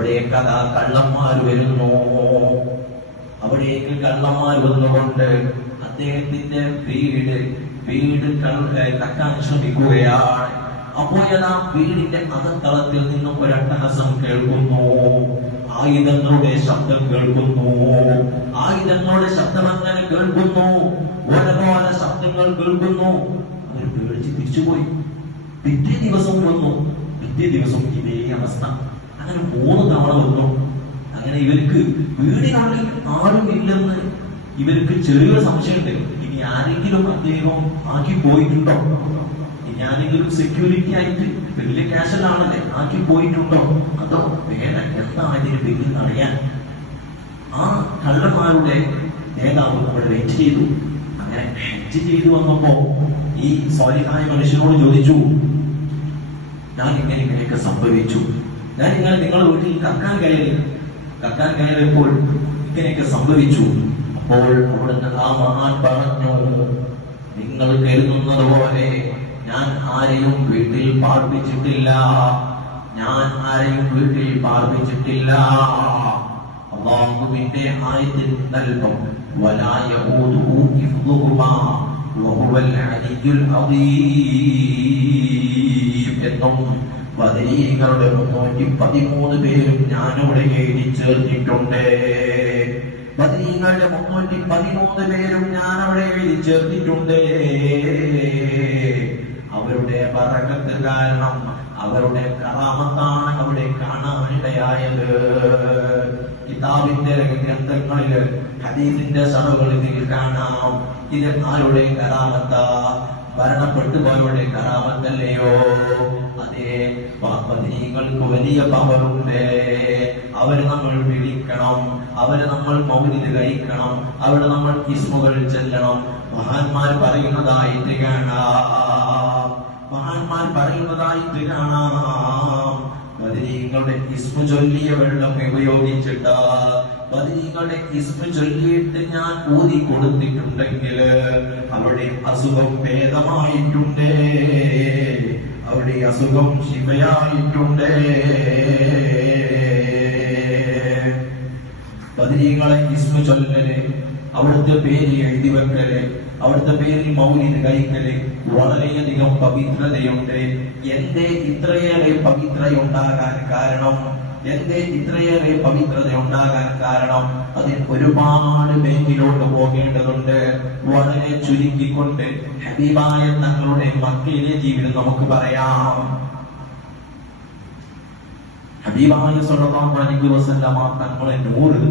അവിടേക്ക് അതാ കള്ളന്മാർ വരുന്നു. അവിടേക്ക് കള്ളന്മാർ വന്നുകൊണ്ട് അദ്ദേഹത്തിന്റെ വീട് കക്കാൻ ശ്രമിക്കുകയാണ്. അപ്പോഴാ വീടിന്റെ അകത്തളത്തിൽ നിന്നും ഒരട്ടഹസം കേൾക്കുന്നു. ആയുധങ്ങളുടെ ശബ്ദം കേൾക്കുന്നു. ആയുധങ്ങളുടെ ശബ്ദം അങ്ങനെ കേൾക്കുന്നു. ഓരോ ശബ്ദങ്ങൾ കേൾക്കുന്നു. അവർ പേടിച്ച് തിരിച്ചുപോയി. പിറ്റേ ദിവസം വന്നു. പിറ്റേ ദിവസം ഇതേ അവസ്ഥ. അങ്ങനെ 3 തവണ വന്നു. അങ്ങനെ ഇവർക്ക് വീടിനുള്ളിൽ ആരും ഇല്ലെന്ന് ഇവർക്ക് ചെറിയൊരു സംശയമുണ്ട്. ഇനി ആരെങ്കിലും അദ്ദേഹം ആക്കി പോയിട്ടുണ്ടോ? ഇനി ആരെങ്കിലും സെക്യൂരിറ്റി ആയിട്ട് വലിയ ക്യാഷലാണല്ലേ ആക്കി പോയിട്ടുണ്ടോ? അതോ വേറെ എന്താണ് ഇതിന് പിന്നിൽ അറിയാൻ? ആ കള്ളന്മാരുടെ നേതാവ് അവിടെ വെയിറ്റ് ചെയ്തു. അങ്ങനെ ഹജ്ജ് ചെയ്തു വന്നപ്പോ ഈ സ്വാലിഹായ മനുഷ്യനോട് ചോദിച്ചു, ഞാൻ ഇങ്ങനെയൊക്കെ സംഭവിച്ചു. ഞാൻ നിങ്ങളുടെ വീട്ടിൽ കക്കാൻ കയറിയപ്പോൾ ഇങ്ങനെയൊക്കെ സംഭവിച്ചു. അപ്പോൾ അവിടുന്ന് ആ മഹാൻ പറഞ്ഞു, നിങ്ങൾ കരുതുന്നത് പോലെ ഞാൻ ആരെയും വീട്ടിൽ പാർപ്പിച്ചിട്ടില്ല. ഞാൻ ആരെയും വീട്ടിൽ പാർപ്പിച്ചിട്ടില്ല. അല്ലാഹുവിന്റെ ആയത്തിൽ നൽകും വലാ യഊദുഹു ഹിഫ്ദുഹുമാ വഹുവൽ അലിയ്യുൽ അദീം എന്നും ബദരീങ്ങളുടെ 313 പേരും ഞാനിവിടെ എഴുതി ചേർത്തിട്ടുണ്ട്. ബദരീങ്ങളുടെ 313 പേരും ഞാനവിടെ എഴുതി ചേർത്തിട്ടുണ്ട്. അവരുടെ ബറക്കത്ത് കാരണം, അവരുടെ കറാമത്താണ് അവിടെ കാണാനിടയായത്. കിതാബിന്റെ ഗ്രന്ഥങ്ങളില് ഹദീസിന്റെ സറകളിൽ കാണാം. ഇത് ആരുടെ കറാമത്താ? മരണപ്പെട്ടു പോയവരുടെ കറാമത്തല്ലയോ? അതേ, ബദരീങ്ങൾക്ക് വലിയ പവറുണ്ട്. അവരെ നമ്മൾ വിളിക്കണം, അവരെ നമ്മൾ മൗലിദ് കഴിക്കണം, അവരെ നമ്മൾ ഇസ്മുകൾ ചെല്ലണം. മഹാന്മാർ പറയുന്നതായിട്ട് കാണാം. ബദരീങ്ങളുടെ ഇസ്മു ചൊല്ലിയ വെള്ളം ഉപയോഗിച്ചിട്ട്, ബദരീങ്ങളുടെ ഇസ്മു ചൊല്ലിയിട്ട് ഞാൻ ഊതി കൊടുത്തിട്ടുണ്ടെങ്കിൽ അവരുടെ അസുഖം ഭേദമായിട്ടുണ്ട്, അവരുടെ അസുഖം ശിവയായിട്ടുണ്ട്. ബദരീങ്ങളെ ഇസ്മു ചൊല്ലല്, അവിടുത്തെ പേര് എഴുതി വെക്കല്, അവിടുത്തെ പേരിൽ മൗലിദ് കഴിക്കല് വളരെയധികം പവിത്രതയുണ്ട്. എന്തേ ഇത്രയേറെ പവിത്രതയുണ്ടാകാൻ കാരണം? അതിന് ഒരുപാട് മേഖലയിലോട്ട് പോകേണ്ടതുണ്ട്. വളരെ ചുരുക്കിക്കൊണ്ട് ഹബീബായ തങ്ങളുടെ മക്കയിലെ ജീവിതം നമുക്ക് പറയാം. ഹബീബായ സ്വല്ലല്ലാഹു അലൈഹി വസല്ലമ തങ്ങളെ നൂറ്